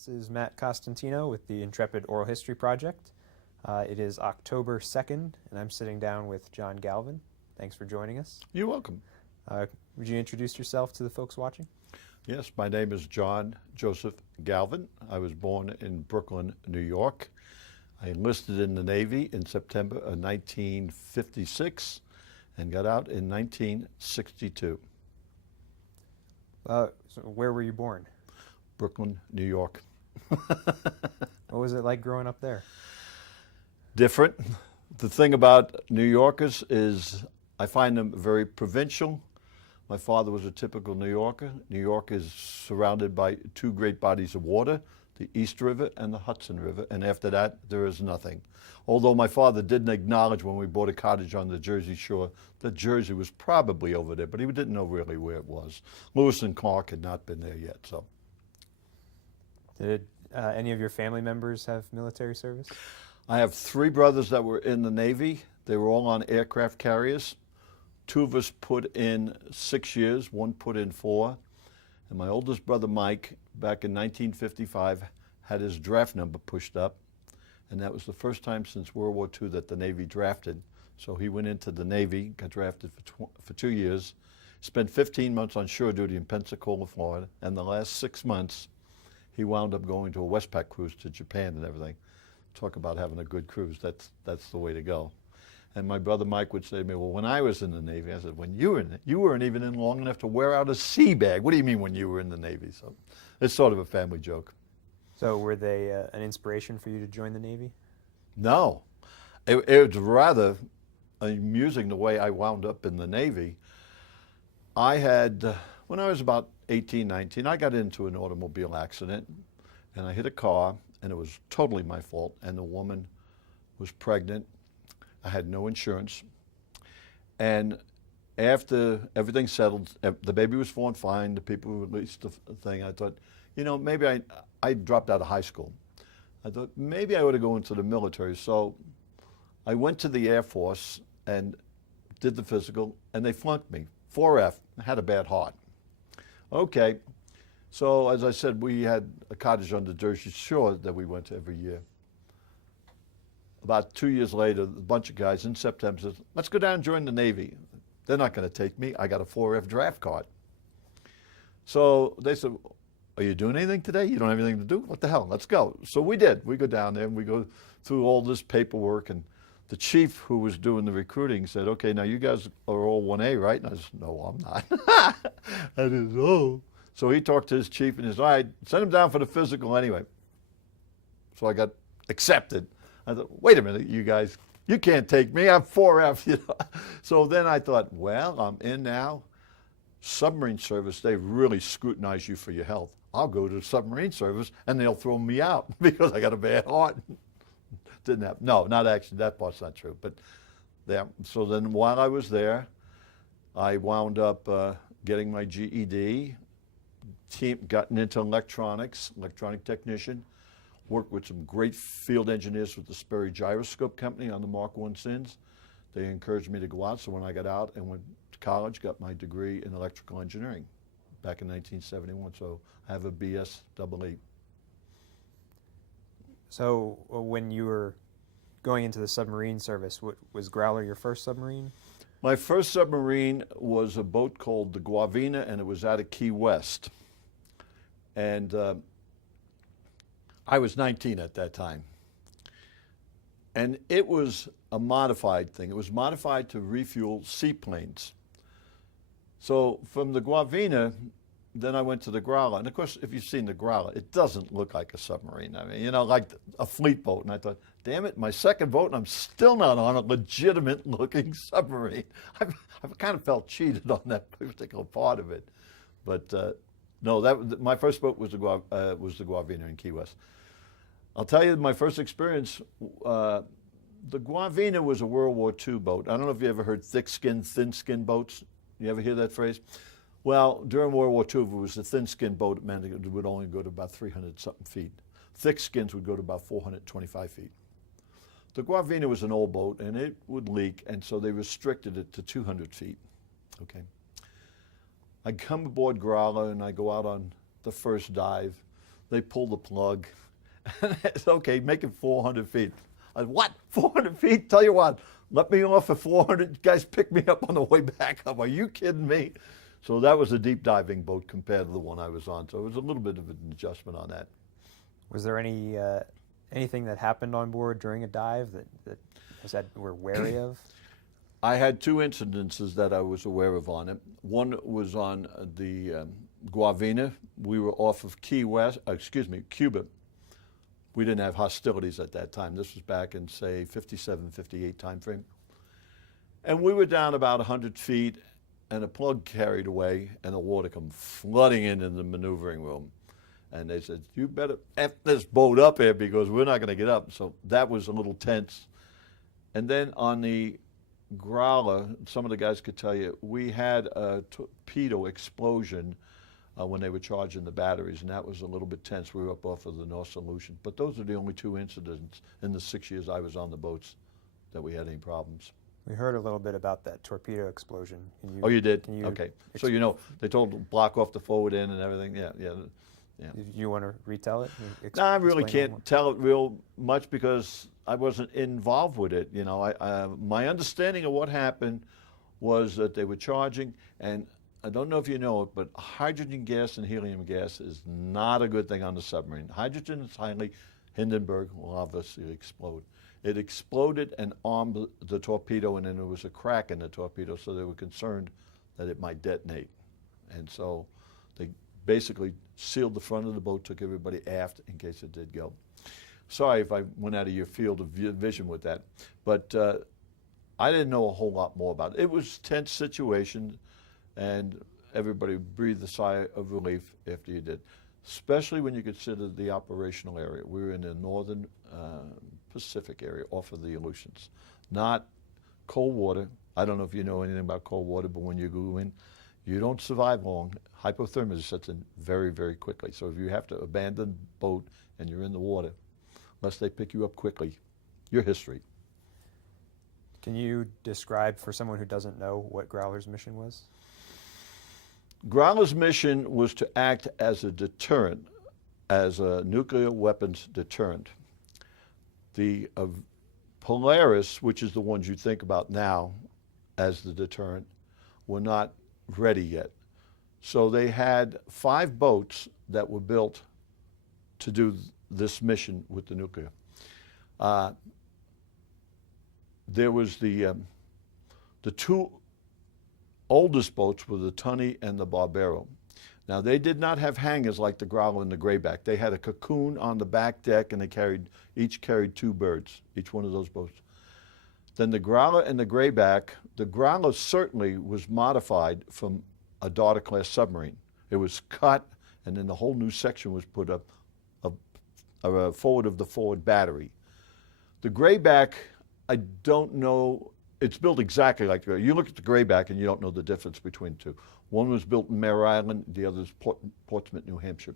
This is Matt Costantino with the Intrepid Oral History Project. It is October 2nd, and I'm sitting down with John Galvin. Thanks for joining us. You're welcome. Would you introduce yourself to the folks watching? Yes, my name is John Joseph Galvin. I was born in Brooklyn, New York. I enlisted in the Navy in September of 1956 and got out in 1962. So where were you born? Brooklyn, New York. What was it like growing up there? Different. The thing about New Yorkers is I find them very provincial. My father was a typical New Yorker. New York is surrounded by two great bodies of water, the East River and the Hudson River, and after that, there is nothing. Although my father didn't acknowledge when we bought a cottage on the Jersey Shore that Jersey was probably over there, but he didn't know really where it was. Lewis and Clark had not been there yet, so. Did any of your family members have military service? I have three brothers that were in the Navy. They were all on aircraft carriers. Two of us put in 6 years, one put in 4. And my oldest brother, Mike, back in 1955, had his draft number pushed up. And that was the first time since World War II that the Navy drafted. So he went into the Navy, got drafted for 2 years, spent 15 months on shore duty in Pensacola, Florida. And the last 6 months, he wound up going to a Westpac cruise to Japan and everything. Talk about having a good cruise. That's the way to go. And my brother Mike would say to me, well, when I was in the Navy, I said, when you were in it, you weren't even in long enough to wear out a sea bag. What do you mean when you were in the Navy? So it's sort of a family joke. So were they an inspiration for you to join the Navy? No. It was rather amusing the way I wound up in the Navy. I had, when I was about 18, 19, I got into an automobile accident and I hit a car and it was totally my fault and the woman was pregnant. I had no insurance. And after everything settled, the baby was born fine, the people released the thing, I thought, you know, maybe I dropped out of high school. I thought maybe I ought to go into the military. So I went to the Air Force and did the physical and they flunked me, 4F, I had a bad heart. Okay, so as I said, we had a cottage on the Jersey Shore that we went to every year. About 2 years later, a bunch of guys in September said, let's go down and join the Navy. They're not going to take me. I got a 4F draft card. So they said, are you doing anything today? You don't have anything to do? What the hell? Let's go. So we did. We go down there and we go through all this paperwork. And the chief who was doing the recruiting said, okay, now you guys are all 1A, right? And I said, no, I'm not. I said, oh. So he talked to his chief and he said, all right, send him down for the physical anyway. So I got accepted. I thought, wait a minute, you guys, you can't take me. I'm 4F. You know? So then I thought, well, I'm in now. Submarine service, they really scrutinize you for your health. I'll go to the submarine service and they'll throw me out because I got a bad heart. Didn't happen. No, not actually. That part's not true. But yeah. So then while I was there, I wound up getting my GED, gotten into electronics, electronic technician. Worked with some great field engineers with the Sperry Gyroscope Company on the Mark I SINs. They encouraged me to go out, so when I got out and went to college, got my degree in electrical engineering back in 1971, so I have a BS AA. So when you were going into the submarine service, was Growler your first submarine? My first submarine was a boat called the Galvin, and it was out of Key West. And I was 19 at that time. And it was a modified thing. It was modified to refuel seaplanes. So from the Galvin, then I went to the Growler. And of course, if you've seen the Growler, it doesn't look like a submarine. I mean, you know, like a fleet boat. And I thought, damn it, my second boat, and I'm still not on a legitimate looking submarine. I've kind of felt cheated on that particular part of it. But no, my first boat was the Galvin in Key West. I'll tell you my first experience, the Galvin was a World War II boat. I don't know if you ever heard thick-skin, thin-skin boats. You ever hear that phrase? Well, during World War II, if it was a thin-skin boat, it meant it would only go to about 300-something feet. Thick skins would go to about 425 feet. The Galvin was an old boat, and it would leak, and so they restricted it to 200 feet. Okay. I come aboard Growler, and I go out on the first dive. They pull the plug. It's okay, make it 400 feet. I said, what? 400 feet? Tell you what, let me off at 400. You guys pick me up on the way back up. Are you kidding me? So that was a deep diving boat compared to the one I was on. So it was a little bit of an adjustment on that. Was there anything that happened on board during a dive that we're wary of? I had two incidences that I was aware of on it. One was on the Galvin. We were off of Cuba. We didn't have hostilities at that time. This was back in, say, 57, 58 time frame. And we were down about 100 feet, and a plug carried away, and the water come flooding in the maneuvering room. And they said, you better F this boat up here because we're not going to get up. So that was a little tense. And then on the Growler, some of the guys could tell you, we had a torpedo explosion when they were charging the batteries, and that was a little bit tense. We were up off of the North Solution. But those are the only two incidents in the 6 years I was on the boats that we had any problems. We heard a little bit about that torpedo explosion. Oh, you did? Okay. So you know, they told to block off the forward end and everything. Yeah. Do you want to retell it? No, I really can't tell it real much because I wasn't involved with it. You know, my understanding of what happened was that they were charging, and I don't know if you know it, but hydrogen gas and helium gas is not a good thing on the submarine. Hydrogen is highly, Hindenburg will obviously explode. It exploded and armed the torpedo, and then there was a crack in the torpedo, so they were concerned that it might detonate. And so they basically sealed the front of the boat, took everybody aft in case it did go. Sorry if I went out of your field of vision with that, but I didn't know a whole lot more about it. It was a tense situation, and everybody breathed a sigh of relief after you did, especially when you consider the operational area. We were in the northern Pacific area off of the Aleutians, not cold water. I don't know if you know anything about cold water, but when you go in, you don't survive long. Hypothermia sets in very, very quickly. So if you have to abandon the boat and you're in the water, unless they pick you up quickly, your history. Can you describe for someone who doesn't know what Growler's mission was? Growler's mission was to act as a deterrent, as a nuclear weapons deterrent. The Polaris, which is the ones you think about now as the deterrent, were not ready yet. So they had 5 boats that were built to do this mission with the nuclear. There was the 2 oldest boats were the Tunny and the Barbero. Now they did not have hangars like the Growler and the Grayback. They had a cocoon on the back deck, and they each carried 2 birds, each one of those boats. Then the Growler and the Grayback, the Growler certainly was modified from a daughter-class submarine. It was cut, and then the whole new section was put up forward of the forward battery. The Grayback, I don't know, it's built exactly like the Grayback. You look at the Grayback and you don't know the difference between the two. One was built in Mare Island, the other is Portsmouth, New Hampshire.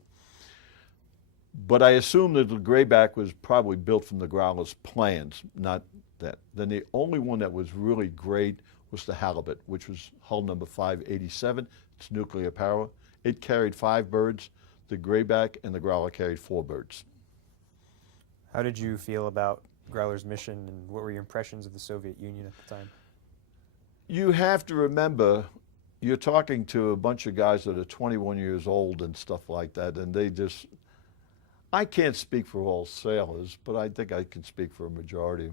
But I assume that the Grayback was probably built from the Growler's plans, not that. Then the only one that was really great was the Halibut, which was hull number 587. It's nuclear power. It carried 5 birds. The Grayback and the Growler carried 4 birds. How did you feel about Growler's mission, and what were your impressions of the Soviet Union at the time? You have to remember, you're talking to a bunch of guys that are 21 years old and stuff like that, and they just, I can't speak for all sailors, but I think I can speak for a majority.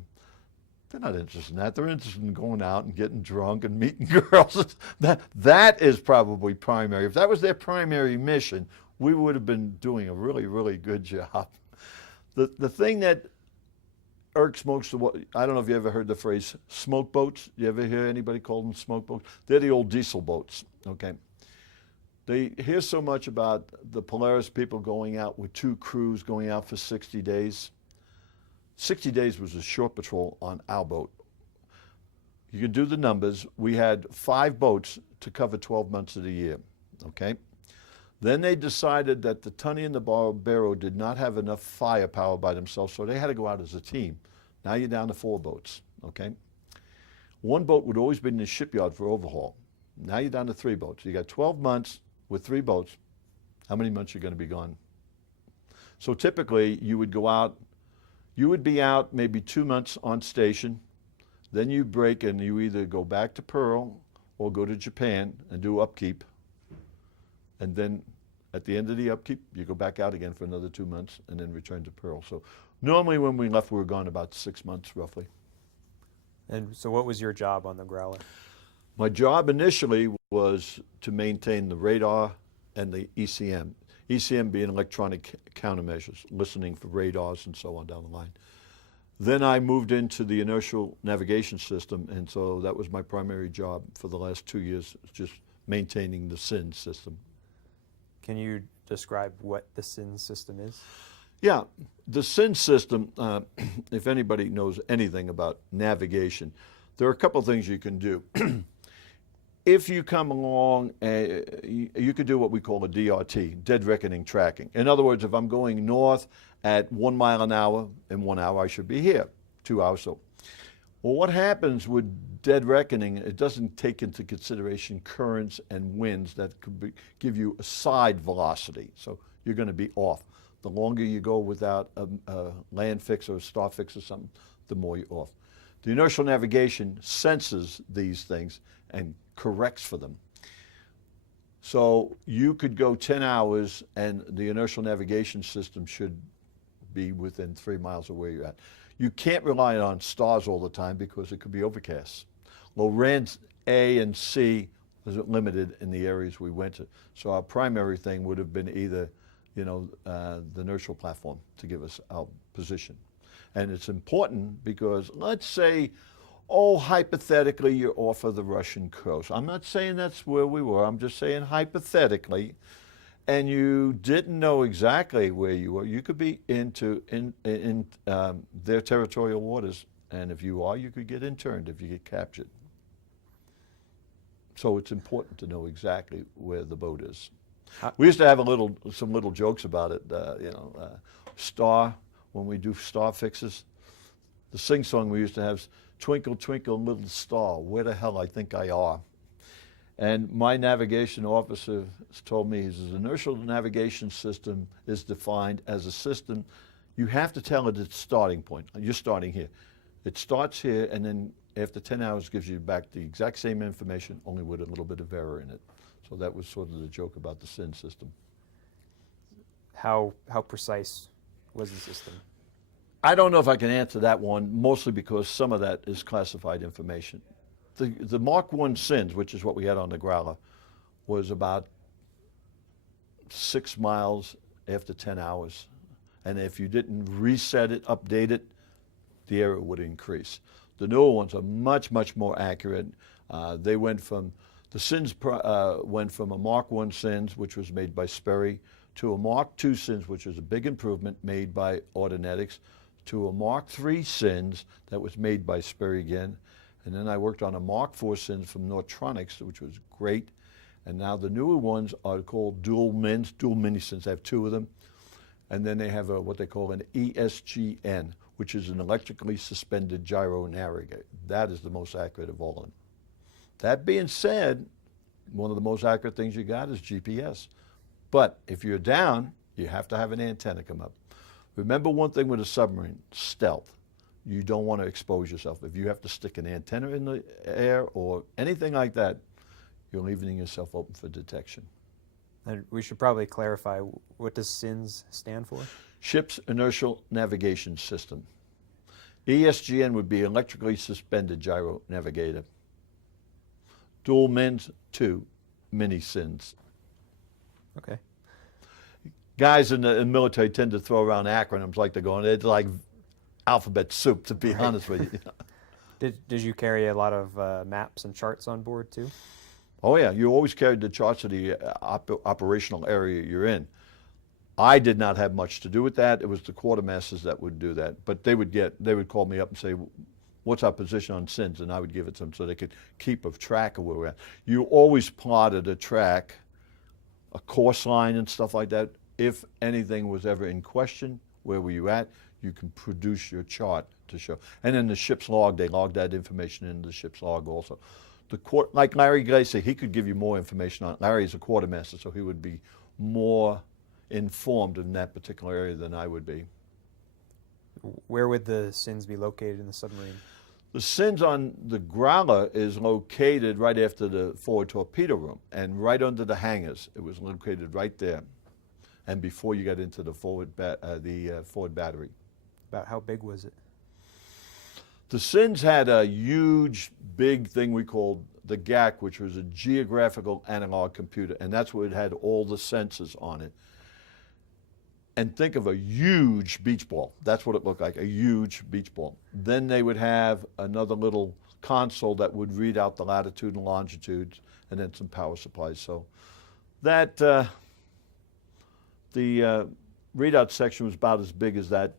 They're not interested in that. They're interested in going out and getting drunk and meeting girls. That is probably primary. If that was their primary mission, we would have been doing a really, really good job. The thing that irks most of what, I don't know if you ever heard the phrase smoke boats. You ever hear anybody call them smoke boats? They're the old diesel boats, okay? They hear so much about the Polaris people going out with 2 crews going out for 60 days. 60 days was a short patrol on our boat. You can do the numbers. We had 5 boats to cover 12 months of the year, okay? Then they decided that the Tunny and the Barbero did not have enough firepower by themselves, so they had to go out as a team. Now you're down to 4 boats, okay? 1 boat would always be in the shipyard for overhaul. Now you're down to 3 boats. You got 12 months with 3 boats. How many months are you going to be gone? So typically you would go out, you would be out maybe 2 months on station, then you break and you either go back to Pearl or go to Japan and do upkeep. And then at the end of the upkeep, you go back out again for another 2 months and then return to Pearl. So normally when we left, we were gone about 6 months roughly. And so what was your job on the Growler? My job initially was to maintain the radar and the ECM. ECM being electronic countermeasures, listening for radars and so on down the line. Then I moved into the inertial navigation system, and so that was my primary job for the last 2 years, just maintaining the SIN system. Can you describe what the SIN system is? Yeah, the SIN system, if anybody knows anything about navigation, there are a couple of things you can do. If you come along, you could do what we call a DRT, dead reckoning tracking. In other words, if I'm going north at 1 mile an hour, in 1 hour I should be here, 2 hours so. Well, what happens with dead reckoning, it doesn't take into consideration currents and winds that could give you a side velocity. So you're going to be off. The longer you go without a land fix or a star fix or something, the more you're off. The inertial navigation senses these things and corrects for them. So you could go 10 hours and the inertial navigation system should be within 3 miles of where you're at. You can't rely on stars all the time because it could be overcast. Lorenz A and C was limited in the areas we went to. So our primary thing would have been either, the inertial platform to give us our position. And it's important because let's say, hypothetically you're off of the Russian coast. I'm not saying that's where we were. I'm just saying hypothetically. And you didn't know exactly where you were. You could be in their territorial waters. And if you are, you could get interned if you get captured. So it's important to know exactly where the boat is. We used to have some little jokes about it. Star, when we do star fixes, the sing song we used to have is "Twinkle, Twinkle, Little Star, where the hell I think I are." And my navigation officer told me his inertial navigation system is defined as a system. You have to tell it its starting point. You're starting here. It starts here, and then after 10 hours gives you back the exact same information, only with a little bit of error in it. So that was sort of the joke about the SIN system. How precise was the system? I don't know if I can answer that one, mostly because some of that is classified information. The Mark I SINs, which is what we had on the Growler, was about 6 miles after 10 hours. And if you didn't reset it, update it, the error would increase. The newer ones are much, much more accurate. They went from, the SINs went from a Mark I SINs, which was made by Sperry, to a Mark II SINs, which was a big improvement made by Autonetics, to a Mark III SINs that was made by Sperry again. And then I worked on a Mark IV SINs from Nortronics, which was great. And now the newer ones are called dual mini SINs. I have 2 of them. And then they have what they call an ESGN, which is an electrically suspended gyro navigator. That is the most accurate of all of them. That being said, one of the most accurate things you got is GPS. But if you're down, you have to have an antenna come up. Remember one thing with a submarine, stealth. You don't want to expose yourself. If you have to stick an antenna in the air or anything like that, you're leaving yourself open for detection. And we should probably clarify, what does SINs stand for? Ship's Inertial Navigation System. ESGN would be Electrically Suspended Gyro Navigator. Dual MINs, 2 mini SINs. Okay. Guys in the military tend to throw around acronyms like they're going, it's like alphabet soup, to be honest with you. Did you carry a lot of maps and charts on board too? Oh yeah, you always carried the charts of the operational area you're in. I did not have much to do with that. It was the quartermasters that would do that. But they would call me up and say, what's our position on SINs? And I would give it to them so they could keep a track of where we're at. You always plotted a track, a course line and stuff like that. If anything was ever in question, where were you at? You can produce your chart to show. And in the ship's log, they log that information into the ship's log also. Like Larry Gracie, he could give you more information on it. Larry is a quartermaster, so he would be more informed in that particular area than I would be. Where would the SINs be located in the submarine? The SINs on the Growler is located right after the forward torpedo room and right under the hangars. It was located right there, and before you got into the forward battery. About how big was it? The SINs had a huge, big thing we called the GAC, which was a geographical analog computer, and that's what it had all the sensors on it. And think of a huge beach ball. That's what it looked like, a huge beach ball. Then they would have another little console that would read out the latitude and longitude, and then some power supplies. So that, the readout section was about as big as that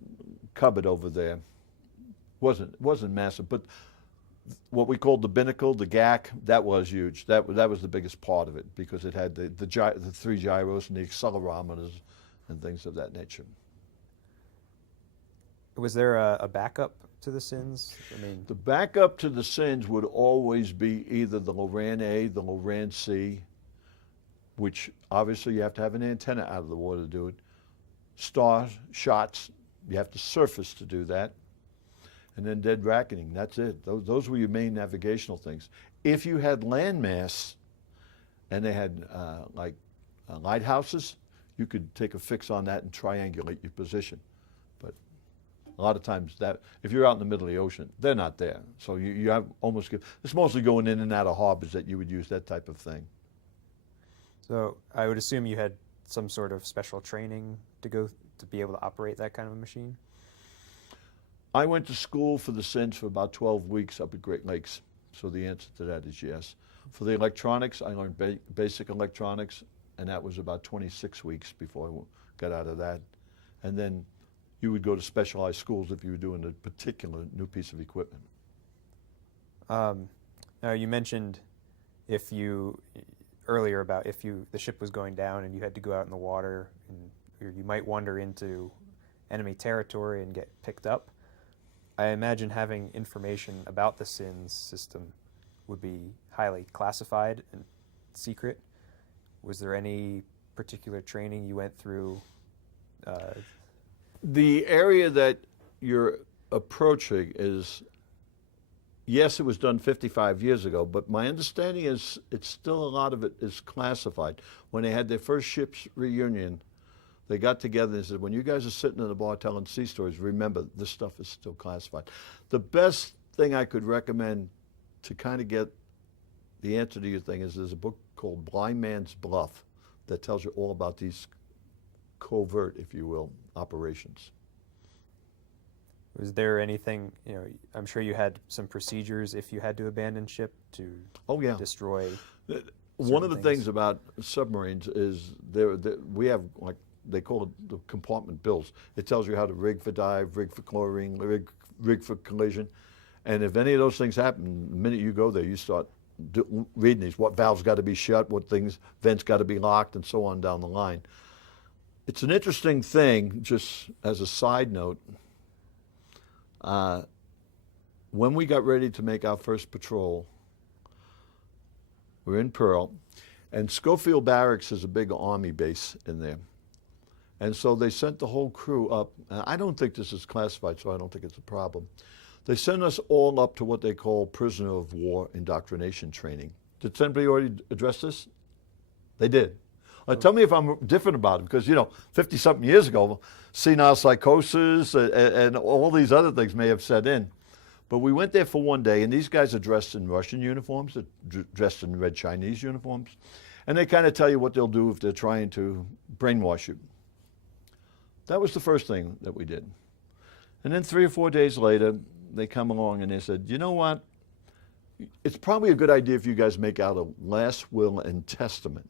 cupboard over there. Wasn't massive, but what we called the binnacle, the GAC, that was huge. That was the biggest part of it because it had the 3 gyros and the accelerometers and things of that nature. Was there a backup to the SINs? I mean, the backup to the SINs would always be either the Loran A, the Loran C, which obviously you have to have an antenna out of the water to do it. Star shots, you have to surface to do that. And then dead reckoning, that's it. Those were your main navigational things. If you had landmass and they had lighthouses, you could take a fix on that and triangulate your position. But a lot of times if you're out in the middle of the ocean, they're not there. So you have it's mostly going in and out of harbors that you would use that type of thing. So I would assume you had some sort of special training to be able to operate that kind of a machine? I went to school for the SINs for about 12 weeks up at Great Lakes. So the answer to that is yes. For the electronics, I learned basic electronics, and that was about 26 weeks before I got out of that. And then you would go to specialized schools if you were doing a particular new piece of equipment. Now you mentioned earlier about if the ship was going down and you had to go out in the water, or you might wander into enemy territory and get picked up. I imagine having information about the SINs system would be highly classified and secret. Was there any particular training you went through? The area that you're approaching is, yes, it was done 55 years ago, but my understanding is it's still a lot of it is classified. When they had their first ship's reunion, they got together and said, when you guys are sitting in the bar telling sea stories, remember, this stuff is still classified. The best thing I could recommend to kind of get the answer to your thing is there's a book called Blind Man's Bluff that tells you all about these covert, if you will, operations. Was there anything, I'm sure you had some procedures if you had to abandon ship to destroy One of the things about submarines is we have, like, they call it the compartment bills. It tells you how to rig for dive, rig for chlorine, rig for collision. And if any of those things happen, the minute you go there, you start reading these. What valves got to be shut, vents got to be locked, and so on down the line. It's an interesting thing, just as a side note. When we got ready to make our first patrol, we're in Pearl, and Schofield Barracks is a big Army base in there. And so they sent the whole crew up. I don't think this is classified, so I don't think it's a problem. They sent us all up to what they call prisoner of war indoctrination training. Did somebody already address this? They did. Tell me if I'm different about it, because, 50-something years ago, senile psychosis and all these other things may have set in. But we went there for one day, and these guys are dressed in Russian uniforms, they're dressed in red Chinese uniforms, and they kind of tell you what they'll do if they're trying to brainwash you. That was the first thing that we did. And then 3 or 4 days later, they come along and they said, you know what? It's probably a good idea if you guys make out a last will and testament.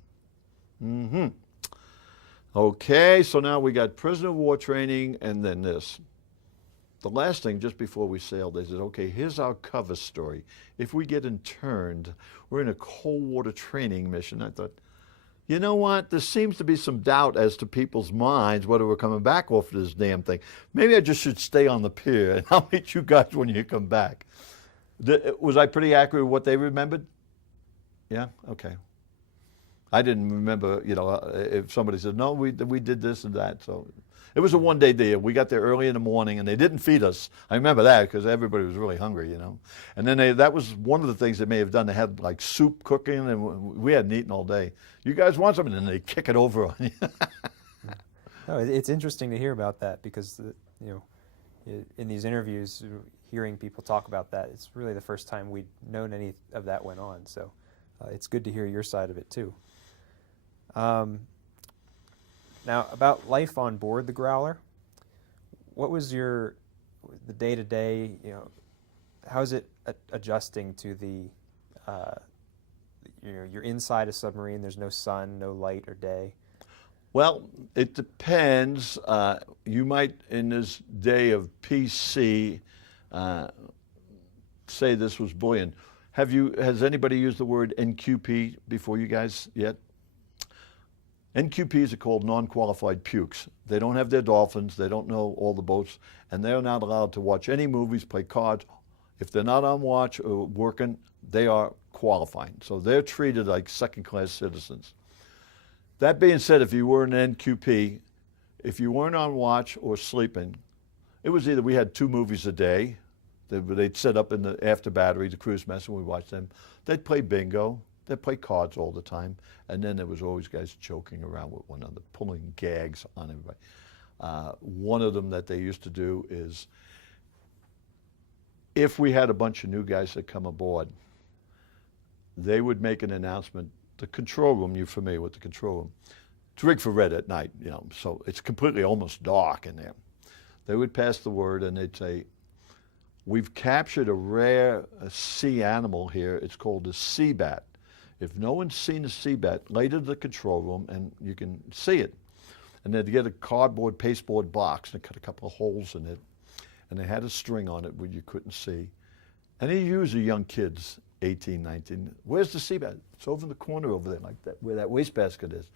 Okay, so now we got prisoner of war training and then this. The last thing, just before we sailed, they said, okay, here's our cover story. If we get interned, we're in a cold water training mission. I thought, you know what? There seems to be some doubt as to people's minds whether we're coming back off this damn thing. Maybe I just should stay on the pier, and I'll meet you guys when you come back. Was I pretty accurate with what they remembered? Yeah? Okay. I didn't remember, if somebody said, no, we did this and that. So it was a one-day deal. We got there early in the morning, and they didn't feed us. I remember that because everybody was really hungry, And then that was one of the things they may have done. They had like soup cooking, and we hadn't eaten all day. You guys want something? And they kick it over on you. No, it's interesting to hear about that because, in these interviews, hearing people talk about that, it's really the first time we'd known any of that went on. So it's good to hear your side of it too. Now, about life on board the Growler, what was the day-to-day, how's it adjusting to the, you're inside a submarine, there's no sun, no light or day? Well, it depends. You might, in this day of PC, say this was buoyant. Has anybody used the word NQP before you guys yet? NQPs are called non-qualified pukes. They don't have their dolphins, they don't know all the boats, and they're not allowed to watch any movies, play cards. If they're not on watch or working, they are qualifying. So they're treated like second-class citizens. That being said, if you were an NQP, if you weren't on watch or sleeping, it was either we had 2 movies a day. They'd set up in the after battery, the cruise mess, and we watched them. They'd play bingo. They'd play cards all the time. And then there was always guys joking around with one another, pulling gags on everybody. One of them that they used to do is if we had a bunch of new guys that come aboard, they would make an announcement. The control room, you're familiar with the control room. It's rigged for red at night, so it's completely almost dark in there. They would pass the word and they'd say, we've captured a rare sea animal here. It's called a sea bat. If no one's seen a sea bat, later to the control room and you can see it. And they'd get a cardboard pasteboard box and cut a couple of holes in it. And they had a string on it where you couldn't see. And they usually young kids, 18, 19, where's the sea bat? It's over in the corner over there, like that, where that wastebasket is.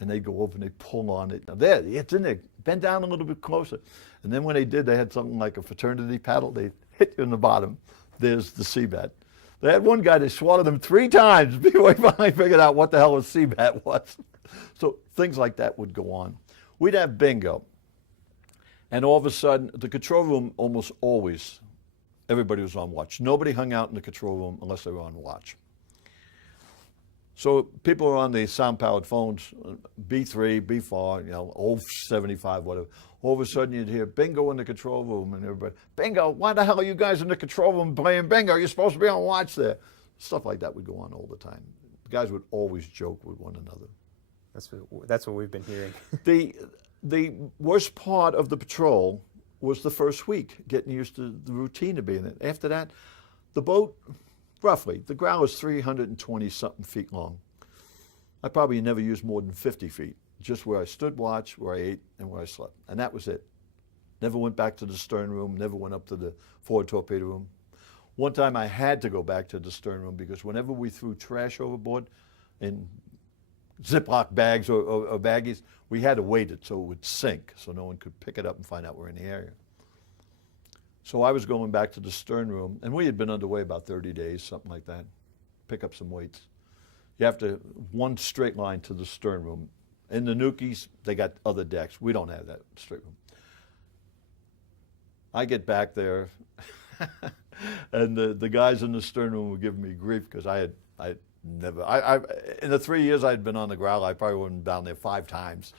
And they go over and they pull on it. Now there, it's in there. Bend down a little bit closer. And then when they did, they had something like a fraternity paddle. They hit you in the bottom. There's the sea bat. They had one guy, they swallowed him 3 times before he finally figured out what the hell a sea bat was. So things like that would go on. We'd have bingo. And all of a sudden, the control room almost always, everybody was on watch. Nobody hung out in the control room unless they were on watch. So people are on the sound-powered phones, B3, B4, old 75, whatever. All of a sudden you'd hear bingo in the control room and everybody, bingo, why the hell are you guys in the control room playing bingo? You're supposed to be on watch there. Stuff like that would go on all the time. The guys would always joke with one another. That's what we've been hearing. The worst part of the patrol was the first week, getting used to the routine of being there. After that, the boat, roughly, the Growler is 320-something feet long. I probably never used more than 50 feet, just where I stood watch, where I ate, and where I slept. And that was it. Never went back to the stern room, never went up to the forward torpedo room. One time I had to go back to the stern room because whenever we threw trash overboard in Ziploc bags or baggies, we had to weight it so it would sink, so no one could pick it up and find out we're in the area. So I was going back to the stern room, and we had been underway about 30 days, something like that, pick up some weights. You have to, one straight line to the stern room. In the Nukies, they got other decks. We don't have that straight room. I get back there, and the guys in the stern room were giving me grief because I never, in the 3 years I'd been on the Growler, I probably went down there 5 times.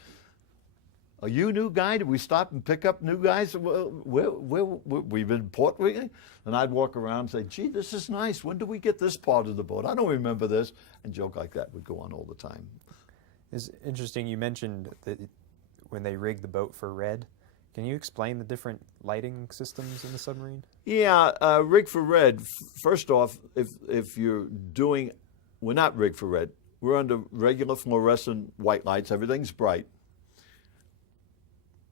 Are you a new guy? Did we stop and pick up new guys? We've been in Port William? And I'd walk around and say, gee, this is nice. When do we get this part of the boat? I don't remember this. And joke like that would go on all the time. It's interesting you mentioned that when they rigged the boat for red. Can you explain the different lighting systems in the submarine? Yeah, rig for red. First off, if you're doing, we're not rigged for red. We're under regular fluorescent white lights. Everything's bright.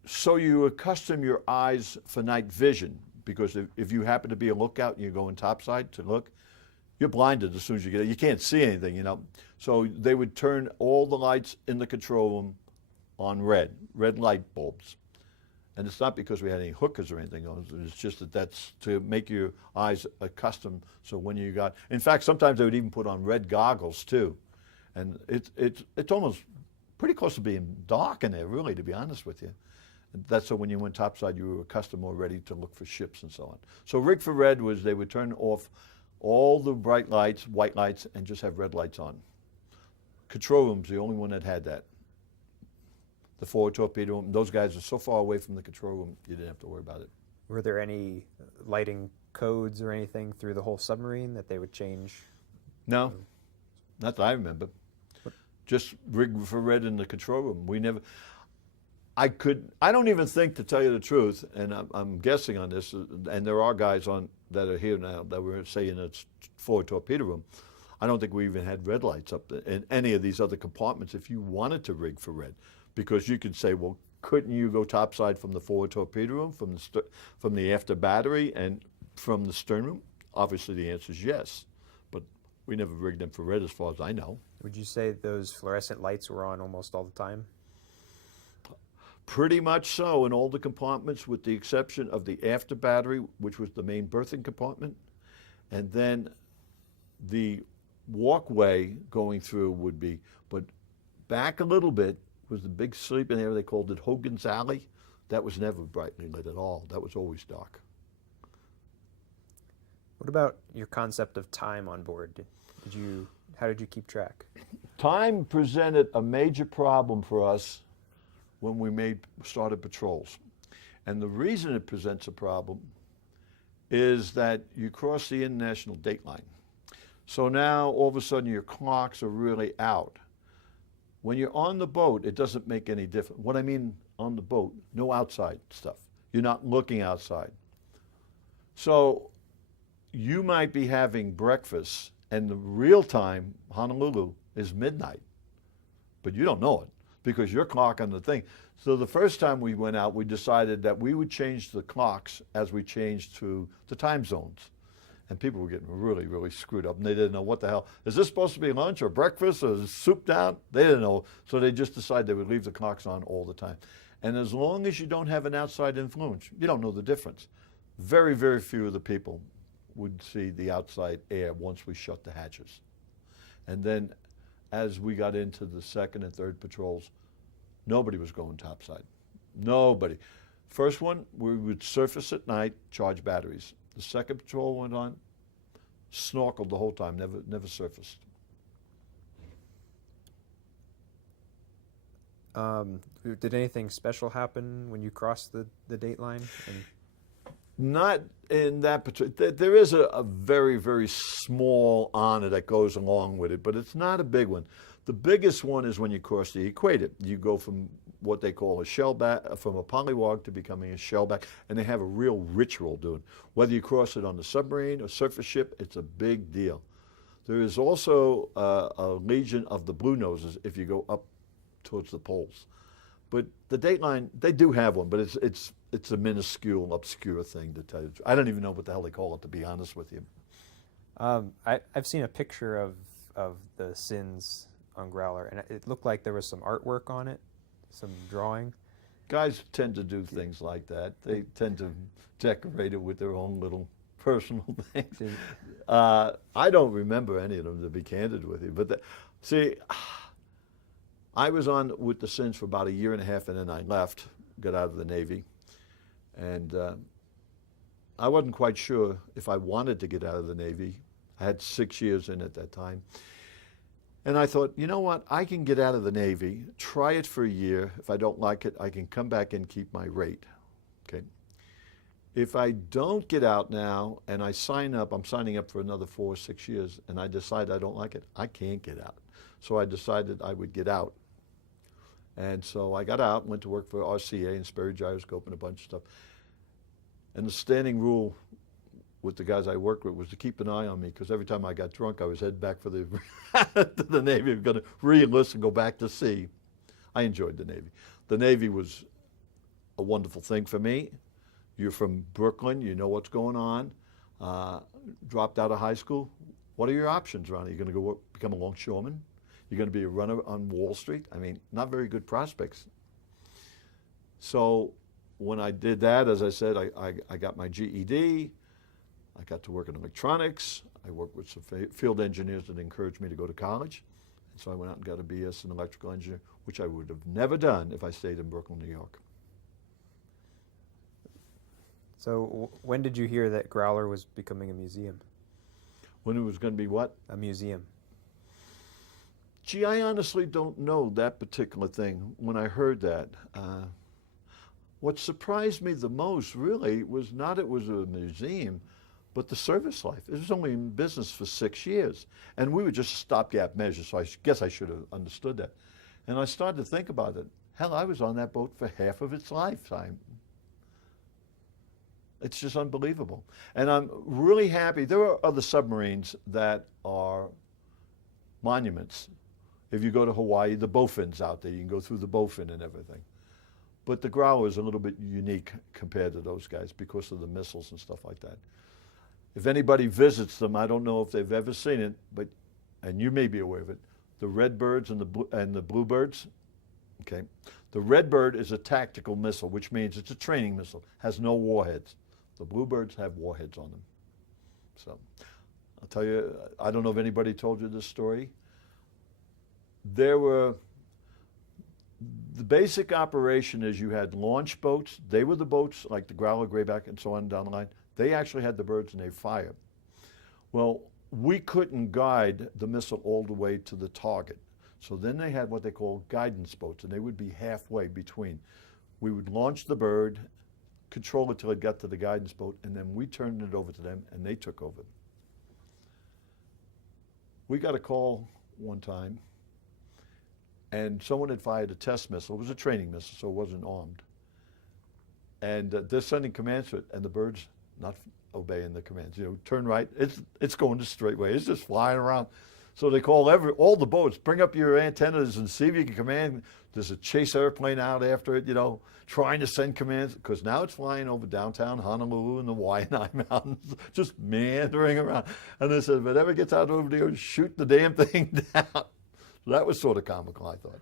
So you accustom your eyes for night vision, because if you happen to be a lookout and you're going topside to look, you're blinded as soon as you get it. You can't see anything, So they would turn all the lights in the control room on red light bulbs. And it's not because we had any hookers or anything. It's just that's to make your eyes accustomed. So when you got, in fact, sometimes they would even put on red goggles too. And it's almost pretty close to being dark in there, really, to be honest with you. And that's so when you went topside, you were accustomed already to look for ships and so on. So rig for red was they would turn off all the bright lights, white lights, and just have red lights on. Control room's the only one that had that. The forward torpedo room, those guys are so far away from the control room, you didn't have to worry about it. Were there any lighting codes or anything through the whole submarine that they would change? No, not that I remember. Just rig for red in the control room. We never. I don't even think, to tell you the truth, and I'm guessing on this, and there are guys on that are here now that were saying it's forward torpedo room. I don't think we even had red lights up in any of these other compartments if you wanted to rig for red, because you could say, well, couldn't you go topside from the forward torpedo room, from the after battery, and from the stern room? Obviously, the answer is yes, but we never rigged them for red as far as I know. Would you say those fluorescent lights were on almost all the time? Pretty much so in all the compartments, with the exception of the after battery, which was the main berthing compartment. And then the walkway going through would be, but back a little bit was the big sleeping area. They called it Hogan's Alley. That was never brightly lit at all. That was always dark. What about your concept of time on board? How did you keep track? Time presented a major problem for us when we started patrols. And the reason it presents a problem is that you cross the international date line. So now all of a sudden your clocks are really out. When you're on the boat, it doesn't make any difference. What I mean on the boat, no outside stuff. You're not looking outside. So you might be having breakfast and the real time, Honolulu, is midnight, but you don't know it, because your clock on the thing. So the first time we went out, we decided that we would change the clocks as we changed to the time zones. And people were getting really, really screwed up, and they didn't know what the hell. Is this supposed to be lunch or breakfast or soup down? They didn't know. So they just decided they would leave the clocks on all the time. And as long as you don't have an outside influence, you don't know the difference. Very, very few of the people would see the outside air once we shut the hatches. And then as we got into the second and third patrols, nobody was going topside. Nobody. First one, we would surface at night, charge batteries. The second patrol went on, snorkeled the whole time, never surfaced. Did anything special happen when you crossed the date line? Not in that particular. There is a very, very small honor that goes along with it, but it's not a big one. The biggest one is when you cross the equator. You go from what they call a shellback, from a polywog to becoming a shellback, and they have a real ritual doing. Whether you cross it on the submarine or surface ship, it's a big deal. There is also a legion of the blue noses if you go up towards the poles. But the dateline, they do have one, but it's a minuscule, obscure thing, to tell you the truth. I don't even know what the hell they call it, to be honest with you. I've seen a picture of the SINs on Growler, and it looked like there was some artwork on it, some drawing. Guys tend to do things like that. They tend to decorate it with their own little personal things. I don't remember any of them, to be candid with you. But see, I was on with the SINs for about a year and a half, and then I left, got out of the Navy. And I wasn't quite sure if I wanted to get out of the Navy. I had 6 years in at that time. And I thought, you know what, I can get out of the Navy, try it for a year. If I don't like it, I can come back and keep my rate. Okay. If I don't get out now and I sign up, I'm signing up for another 4 or 6 years, and I decide I don't like it, I can't get out. So I decided I would get out. And so I got out, went to work for RCA and Sperry Gyroscope and a bunch of stuff. And the standing rule with the guys I worked with was to keep an eye on me, because every time I got drunk, I was heading back for the to the Navy. I'm going to re-enlist and go back to sea. I enjoyed the Navy. The Navy was a wonderful thing for me. You're from Brooklyn, you know what's going on. Dropped out of high school. What are your options, Ronnie? You're going to go become a longshoreman? You're going to be a runner on Wall Street? I mean, not very good prospects. So when I did that, as I said, I got my GED. I got to work in electronics. I worked with some field engineers that encouraged me to go to college. And so I went out and got a BS in electrical engineering, which I would have never done if I stayed in Brooklyn, New York. So when did you hear that Growler was becoming a museum? When it was going to be what? A museum. Gee, I honestly don't know that particular thing when I heard that. What surprised me the most, really, was not it was a museum, but the service life. It was only in business for 6 years. And we were just a stopgap measure, so I guess I should have understood that. And I started to think about it. Hell, I was on that boat for half of its lifetime. It's just unbelievable. And I'm really happy. There are other submarines that are monuments. If you go to Hawaii, the Bowfin's out there. You can go through the Bowfin and everything. But the Growler is a little bit unique compared to those guys because of the missiles and stuff like that. If anybody visits them, I don't know if they've ever seen it, but, and you may be aware of it, the Redbirds and the Bluebirds, okay? The Redbird is a tactical missile, which means it's a training missile, has no warheads. The Bluebirds have warheads on them. So I'll tell you, I don't know if anybody told you this story. There were, the basic operation is you had launch boats. They were the boats like the Growler, Grayback, and so on down the line. They actually had the birds and they fired. Well, we couldn't guide the missile all the way to the target. So then they had what they call guidance boats, and they would be halfway between. We would launch the bird, control it till it got to the guidance boat, and then we turned it over to them, and they took over. We got a call one time, and someone had fired a test missile. It was a training missile, so it wasn't armed. And they're sending commands to it, and the bird's not obeying the commands. You know, turn right, it's going the straight way. It's just flying around. So they call all the boats, bring up your antennas and see if you can command. There's a chase airplane out after it, you know, trying to send commands, because now it's flying over downtown Honolulu and the Waianae Mountains, just meandering around. And they said, if it ever gets out over there, shoot the damn thing down. So that was sort of comical, I thought.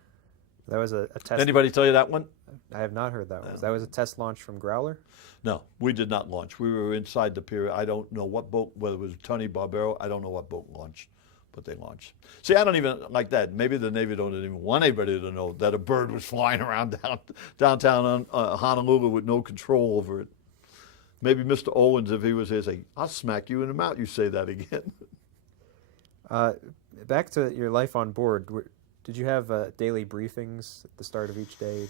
That was a test. Anybody tell you that one? I have not heard that one. That was a test launch from Growler? No, we did not launch. We were inside the pier. I don't know what boat, whether it was Tony Barbero, I don't know what boat launched, but they launched. See, I don't even like that. Maybe the Navy don't even want anybody to know that a bird was flying around downtown Honolulu with no control over it. Maybe Mr. Owens, if he was here, say, I'll smack you in the mouth, you say that again. Back to your life on board. Did you have daily briefings at the start of each day?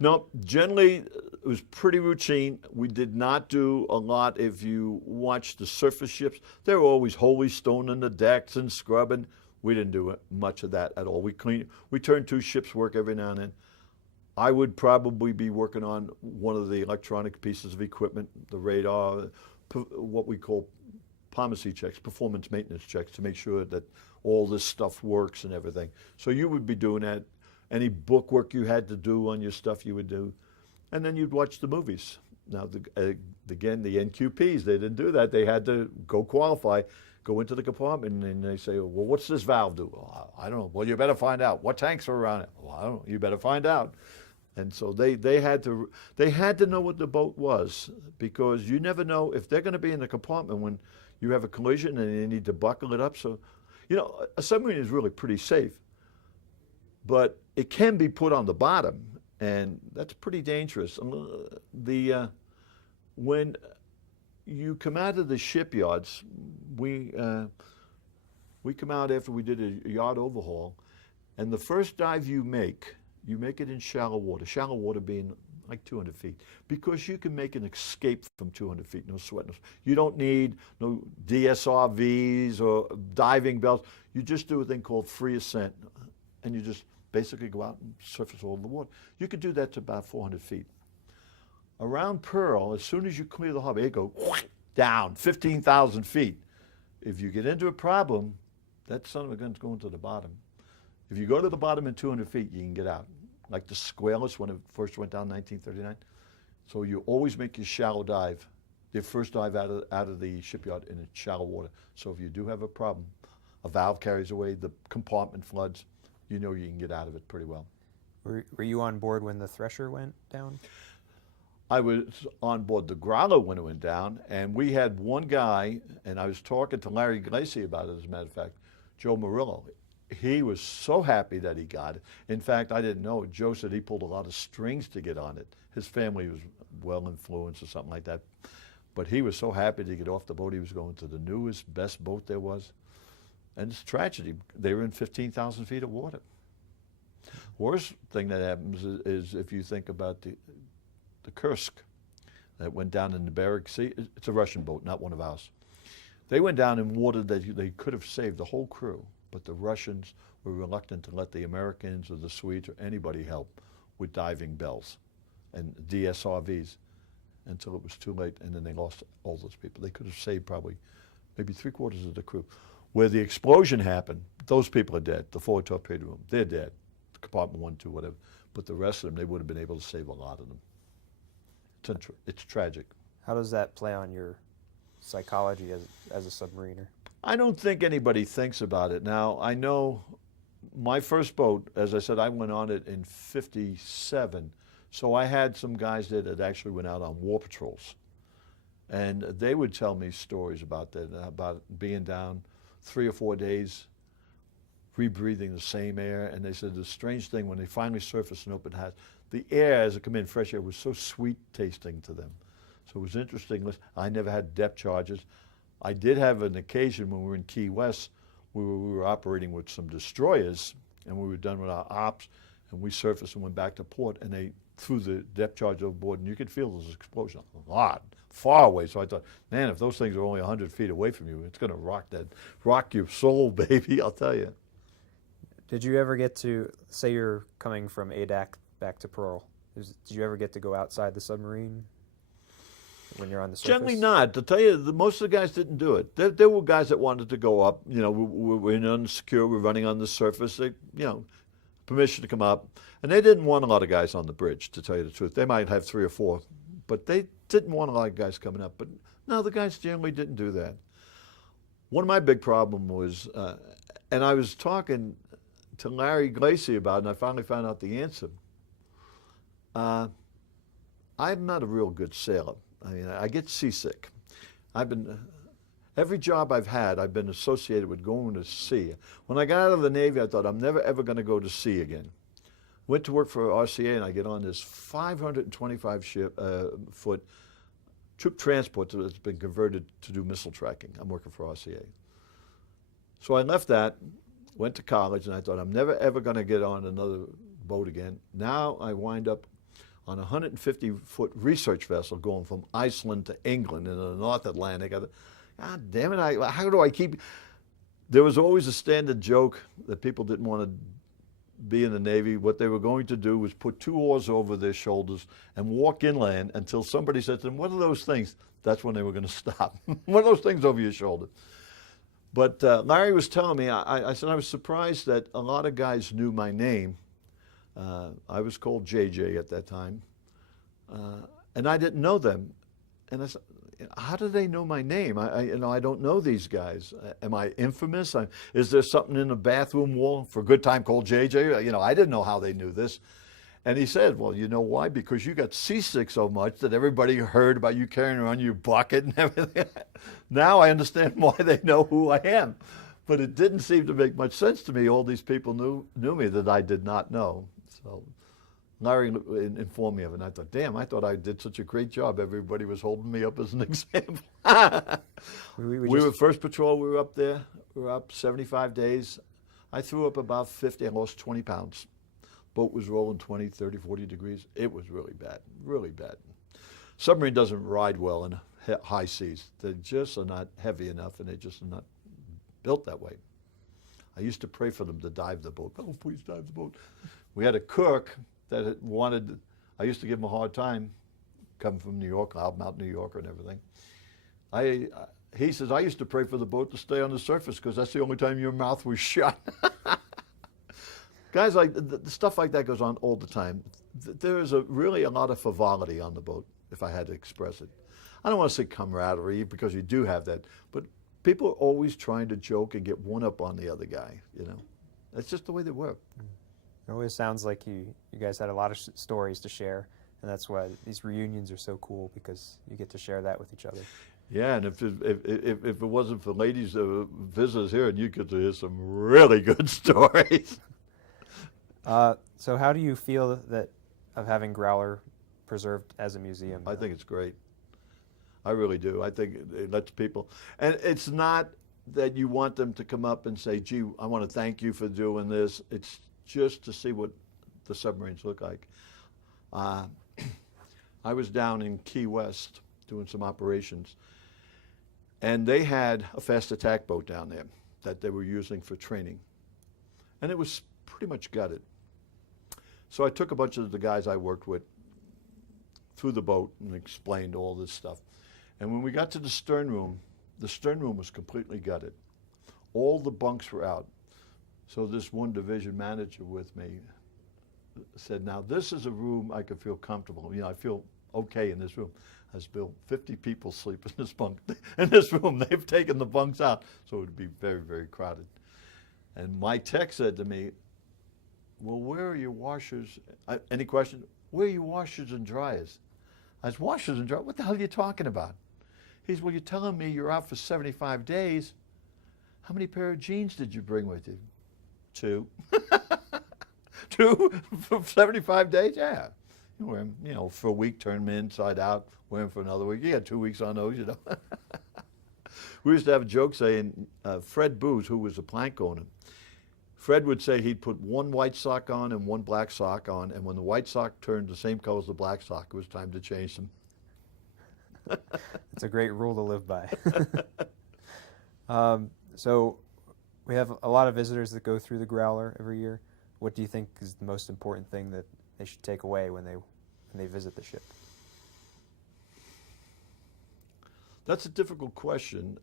No, generally it was pretty routine. We did not do a lot. If you watch the surface ships, they were always holy stoning the decks and scrubbing. We didn't do much of that at all. We turned 2 ships work every now and then. I would probably be working on one of the electronic pieces of equipment, the radar, what we call PMC checks, performance maintenance checks, to make sure that all this stuff works and everything. So you would be doing that. Any book work you had to do on your stuff, you would do. And then you'd watch the movies. Now, again, the NQPs, they didn't do that. They had to go qualify, go into the compartment, and they say, well, what's this valve do? Oh, I don't know. Well, you better find out. What tanks are around it? Well, I don't know. You better find out. And so they had to know what the boat was, because you never know if they're going to be in the compartment when you have a collision and you need to buckle it up. So, you know, a submarine is really pretty safe, but it can be put on the bottom, and that's pretty dangerous. When you come out of the shipyards, we come out after we did a yard overhaul, and the first dive you make it in shallow water being like 200 feet, because you can make an escape from 200 feet, no sweat. You don't need no DSRVs or diving belts. You just do a thing called free ascent, and you just basically go out and surface all the water. You could do that to about 400 feet. Around Pearl, as soon as you clear the harbor, it goes down 15,000 feet. If you get into a problem, that son of a gun's going to the bottom. If you go to the bottom in 200 feet, you can get out. Like the Squalus when it first went down in 1939. So you always make your shallow dive, your first dive out of the shipyard in shallow water. So if you do have a problem, a valve carries away, the compartment floods, you know you can get out of it pretty well. Were you on board when the Thresher went down? I was on board the Growler when it went down, and we had one guy, and I was talking to Larry Glacy about it, as a matter of fact, Joe Murillo. he was so happy that he got it. In fact, I didn't know it. Joe said he pulled a lot of strings to get on it. His family was well influenced or something like that. But he was so happy to get off the boat. He was going to the newest, best boat there was. And it's a tragedy. They were in 15,000 feet of water. Worst thing that happens is if you think about the Kursk that went down in the Bering Sea. It's a Russian boat, not one of ours. They went down in water that they could have saved the whole crew, but the Russians were reluctant to let the Americans or the Swedes or anybody help with diving bells and DSRVs until it was too late, and then they lost all those people. They could have saved probably maybe 3/4 of the crew. Where the explosion happened, those people are dead. The forward torpedo room, they're dead. Compartment 1, 2, whatever. But the rest of them, they would have been able to save a lot of them. It's tragic. How does that play on your psychology as a submariner? I don't think anybody thinks about it. Now, I know my first boat, as I said, I went on it in 57. So I had some guys that actually went out on war patrols. And they would tell me stories about that, about being down 3 or 4 days, rebreathing the same air. And they said the strange thing, when they finally surfaced an open hatch, the air as it came in, fresh air, was so sweet tasting to them. So it was interesting. I never had depth charges. I did have an occasion when we were in Key West, we were operating with some destroyers, and we were done with our ops, and we surfaced and went back to port, and they threw the depth charge overboard, and you could feel those explosions a lot, far away. So I thought, man, if those things are only 100 feet away from you, it's going to rock your soul, baby, I'll tell you. Did you ever get to, say you're coming from ADAC back to Pearl, did you ever get to go outside the submarine when you're on the surface? Generally not. To tell you, most of the guys didn't do it. There were guys that wanted to go up. You know, we're in unsecure, we're running on the surface. They, you know, permission to come up. And they didn't want a lot of guys on the bridge, to tell you the truth. They might have 3 or 4, but they didn't want a lot of guys coming up. But no, the guys generally didn't do that. One of my big problems was, and I was talking to Larry Glacy about it, and I finally found out the answer. I'm not a real good sailor. I mean, I get seasick. Every job I've had, I've been associated with going to sea. When I got out of the Navy, I thought, I'm never, ever going to go to sea again. Went to work for RCA, and I get on this 525-foot troop transport that's been converted to do missile tracking. I'm working for RCA. So I left that, went to college, and I thought, I'm never, ever going to get on another boat again. Now I wind up on a 150-foot research vessel going from Iceland to England in the North Atlantic. I thought, God damn it, how do I keep... There was always a standard joke that people didn't want to be in the Navy. What they were going to do was put 2 oars over their shoulders and walk inland until somebody said to them, what are those things? That's when they were going to stop. What are those things over your shoulder? But Larry was telling me, I said I was surprised that a lot of guys knew my name. I was called JJ at that time, and I didn't know them. And I said, how do they know my name? I don't know these guys. Am I infamous? Is there something in the bathroom wall for a good time called JJ? You know, I didn't know how they knew this. And he said, well, you know why? Because you got seasick so much that everybody heard about you carrying around your bucket and everything. Now I understand why they know who I am. But it didn't seem to make much sense to me. All these people knew me that I did not know. So Larry informed me of it, and I thought, damn, I thought I did such a great job. Everybody was holding me up as an example. We were first patrol. We were up there. We were up 75 days. I threw up about 50. I lost 20 pounds. Boat was rolling 20, 30, 40 degrees. It was really bad, really bad. Submarine doesn't ride well in high seas. They just are not heavy enough, and they just are not built that way. I used to pray for them to dive the boat. Oh, please dive the boat. We had a cook that wanted, I used to give him a hard time, coming from New York, out New Yorker and everything. He says, I used to pray for the boat to stay on the surface because that's the only time your mouth was shut. Guys, stuff like that goes on all the time. There is really a lot of frivolity on the boat, if I had to express it. I don't want to say camaraderie, because you do have that, but people are always trying to joke and get one up on the other guy, you know. That's just the way they work. It always sounds like you guys had a lot of stories to share, and that's why these reunions are so cool, because you get to share that with each other. Yeah, and if it wasn't for ladies visitors here, and you could hear some really good stories. So how do you feel that of having Growler preserved as a museum? I think it's great. I really do. I think it lets people, and it's not that you want them to come up and say, gee, I want to thank you for doing this. It's just to see what the submarines look like. I was down in Key West doing some operations, and they had a fast attack boat down there that they were using for training. And it was pretty much gutted. So I took a bunch of the guys I worked with through the boat and explained all this stuff. And when we got to the stern room was completely gutted. All the bunks were out. So this one division manager with me said, now this is a room I could feel comfortable. You know, I feel okay in this room. I said, Bill, 50 people sleep in this bunk. In this room, they've taken the bunks out. So it would be very, very crowded. And my tech said to me, well, where are your washers? Any question? Where are your washers and dryers? I said, washers and dryers? What the hell are you talking about? He said, well, you're telling me you're out for 75 days. How many pair of jeans did you bring with you? 2. 2 for 75 days? Yeah. You wear them, you know, for a week, turn them inside out, wear them for another week. You got 2 weeks on those, you know. We used to have a joke saying, Fred Booz, who was a plank owner, Fred would say he'd put one white sock on and one black sock on, and when the white sock turned the same color as the black sock, it was time to change them. It's a great rule to live by. So we have a lot of visitors that go through the Growler every year. What do you think is the most important thing that they should take away when they visit the ship? That's a difficult question.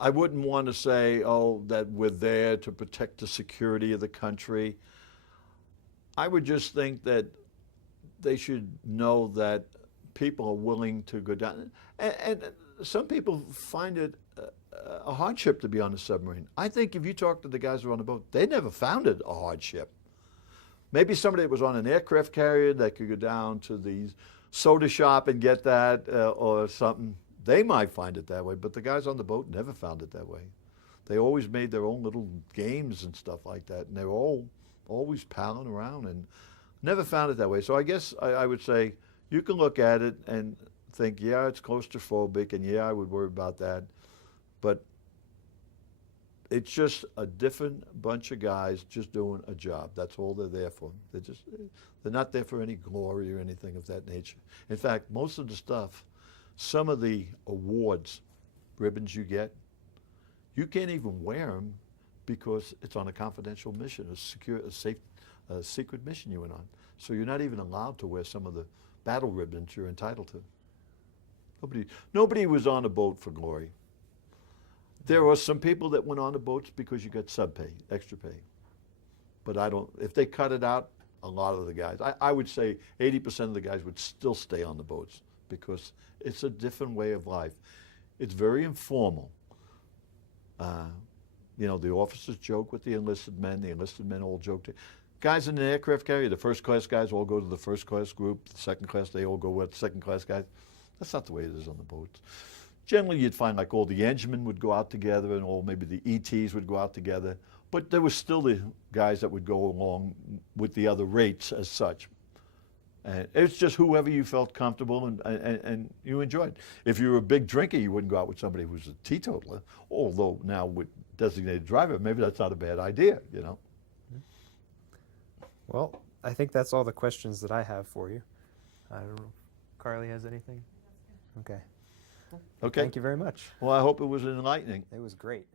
I wouldn't want to say, oh, that we're there to protect the security of the country. I would just think that they should know that people are willing to go down. And some people find it a hardship to be on a submarine. I think if you talk to the guys who are on the boat, they never found it a hardship. Maybe somebody that was on an aircraft carrier that could go down to the soda shop and get that or something, they might find it that way, but the guys on the boat never found it that way. They always made their own little games and stuff like that, and they were all always palling around and never found it that way. So I guess I would say you can look at it and think, yeah, it's claustrophobic, and yeah, I would worry about that, but it's just a different bunch of guys just doing a job. That's all they're there for. They're not there for any glory or anything of that nature. In fact, most of the stuff, some of the awards, ribbons you get, you can't even wear them because it's on a confidential mission, a secret mission you went on. So you're not even allowed to wear some of the battle ribbons you're entitled to. Nobody was on a boat for glory. There were some people that went on the boats because you got sub pay, extra pay. But if they cut it out, a lot of the guys, I would say 80% of the guys would still stay on the boats because it's a different way of life. It's very informal. You know, the officers joke with the enlisted men all joke. Guys in the aircraft carrier, the first class guys all go to the first class group, the second class, they all go with the second class guys. That's not the way it is on the boats. Generally, you'd find like all the enginemen would go out together and all maybe the ETs would go out together, but there was still the guys that would go along with the other rates as such. And it's just whoever you felt comfortable and you enjoyed. If you were a big drinker, you wouldn't go out with somebody who was a teetotaler, although now with designated driver, maybe that's not a bad idea, you know. Well, I think that's all the questions that I have for you. I don't know if Carly has anything? Okay. Okay. Thank you very much. Well, I hope it was enlightening. It was great.